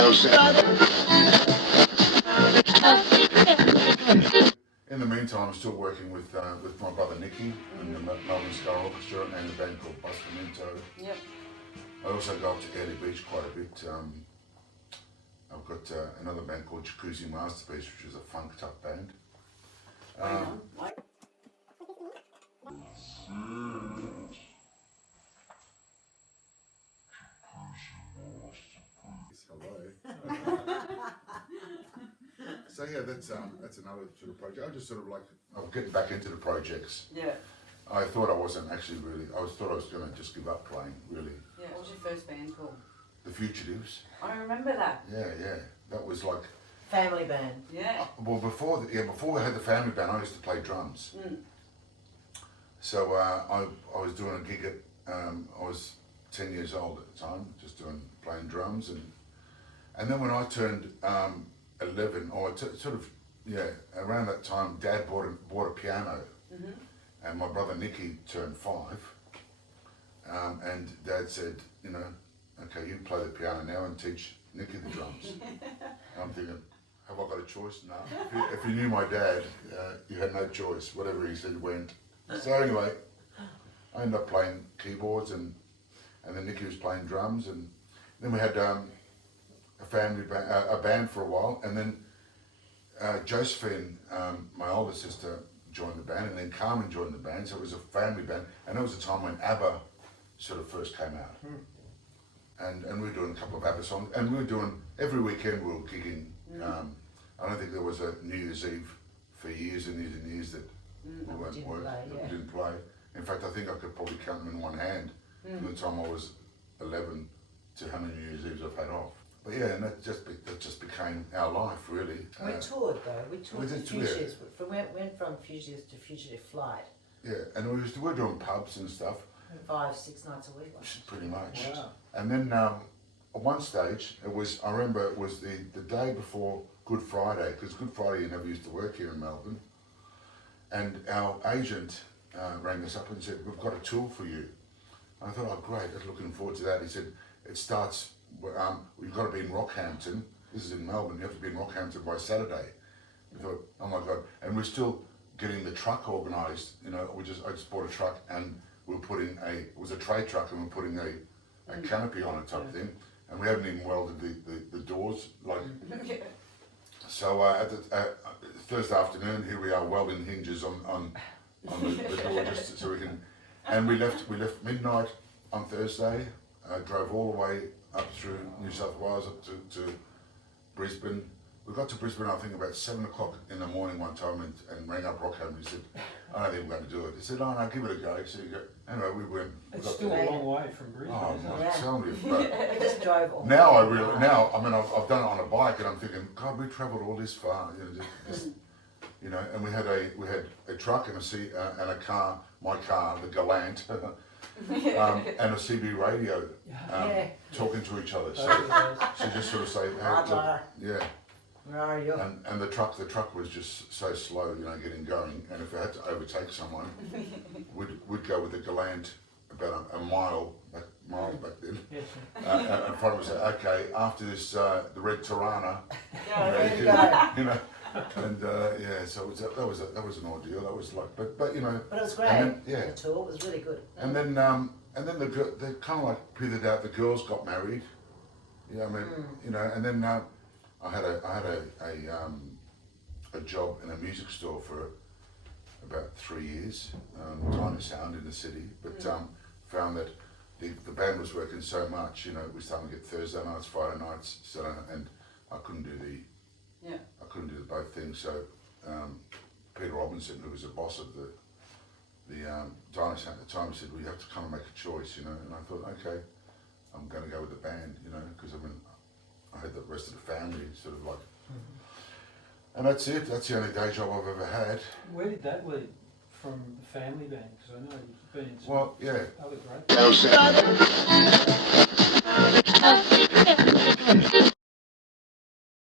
In the meantime, I'm still working with my brother Nicky and the Melbourne Star Orchestra and a band called Bustamento. Yep. I also go up to Early Beach quite a bit. I've got another band called Jacuzzi Masterpiece, which is a funked up band. Hello. So yeah, that's another sort of project. I just sort of like I'm getting back into the projects. Yeah. I thought I wasn't actually really. Thought I was going to just give up playing. Really. Yeah. What was your first band called? The Fugitives. I remember that. Yeah. That was like. Family band. Yeah. Well, before we had the family band, I used to play drums. So I was doing a gig at. I was 10 years old at the time, just playing drums, and then when I turned 11, or around that time, Dad bought a piano, and my brother Nicky turned 5, and Dad said, okay, you play the piano now and teach Nicky the drums. I'm thinking, have I got a choice? No. If you knew my dad, you had no choice. Whatever he said went. So anyway, I ended up playing keyboards, and then Nicky was playing drums, and then we had a band for a while, and then Josephine, my older sister, joined the band, and then Carmen joined the band, so it was a family band, and that was the time when ABBA sort of first came out. And we were doing a couple of ABBA songs, and we were doing, every weekend we were gigging. I don't think there was a New Year's Eve for years and years and years that we didn't play. In fact, I think I could probably count them in one hand from the time I was 11 to how many New Year's Eves I've had off. But yeah, and that just became our life, really. We toured though. We toured we to Fugitives. Went from Fugitives to Fugitive Flight. Yeah, and we were doing pubs and stuff. 5-6 nights a week. Pretty much. Wow. And then at one stage, I remember it was the day before Good Friday, because Good Friday you never used to work here in Melbourne. And our agent rang us up and said, we've got a tour for you. And I thought, oh great, I was looking forward to that. He said, it starts, you've got to be in Rockhampton. This is in Melbourne, you have to be in Rockhampton by Saturday. We thought, oh my God. And we're still getting the truck organised. I just bought a truck, and we were putting it was a tray truck, and we're putting a canopy on it type thing. And we haven't even welded the doors. So at the Thursday afternoon, here we are welding hinges on the door just so we can. And we left midnight on Thursday. Drove all the way up through New South Wales up to Brisbane. We got to Brisbane, I think, about 7 o'clock in the morning one time, and rang up Rockhampton. He said, I don't think we're going to do it. He said, oh no, give it a go. So anyway, we went. It's still a long way from Brisbane, isn't it? I'm telling you. But We just drove all now I've done it on a bike, and I'm thinking, God, we travelled all this far. And we had a truck and a seat and a car, my car, the Galant, and a CB radio, talking to each other. So just sort of say, hey, look, yeah. Where are you? And the truck was just so slow, getting going. And if I had to overtake someone, we'd go with the Galant about a mile back then. Yes. And front of us say, okay, after this, the red Caruana, and so that was an ordeal. That was like, but But it was great. And then, The tour was really good. and then they kind of like petered out. The girls got married. And then I had a job in a music store for about 3 years, Diner Sound in the city, but found that the band was working so much. We started to get Thursday nights, Friday nights, Saturday, and I couldn't do both things. So Peter Robinson, who was the boss of the Diner Sound at the time, said, well, you have to kind of make a choice, And I thought, okay, I'm going to go with the band, because I had the rest of the family sort of like, and that's it. That's the only day job I've ever had. Where did that lead from the family band? Because I know you've been in some other great bands.